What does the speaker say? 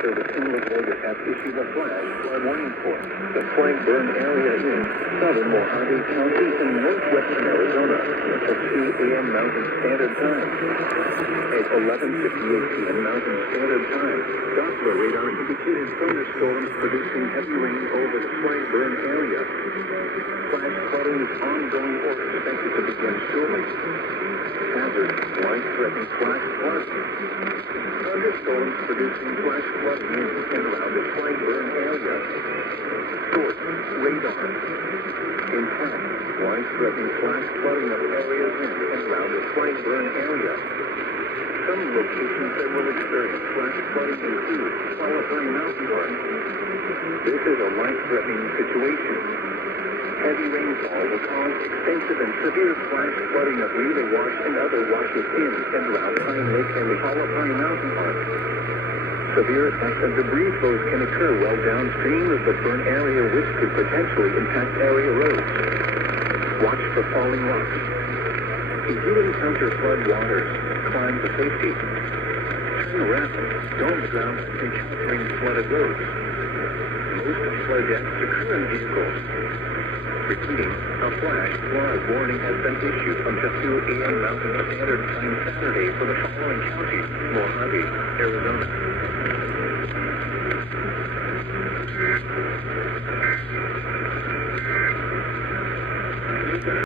Service in Livonia has issued a flash flood warning for the flag burn area in southern Mojave County in northwestern Arizona at 2 a.m. Mountain Standard Time. At 11:58 p.m. Mountain Standard Time, Doppler radar indicated thunderstorms producing heavy rain over the flag burn area. Flash flooding is ongoing or expected to begin shortly. Hazard, life-threatening flash flood. Thunderstorms producing flash flooding in and around the flag burn area. Source, radar. In fact, life-threatening flash flooding of areas in and around the flag burn area. Some locations that will experience flash flooding include Qualifying Mountain Park. This is a life-threatening situation. Heavy rainfall will cause extensive and severe flash flooding of river wash and other washes in and around Pine Lake and the Qualifying Mountain Park. Severe effects of debris flows can occur well downstream of the burn area, which could potentially impact area roads. Watch for falling rocks. If you encounter flood waters, climb to safety. Turn around, don't drown encountering flooded roads. Most flood deaths occur in vehicles. Repeating, a flash flood warning has been issued until 2 a.m. Mountain Standard Time Saturday for the following counties: Mojave, Arizona.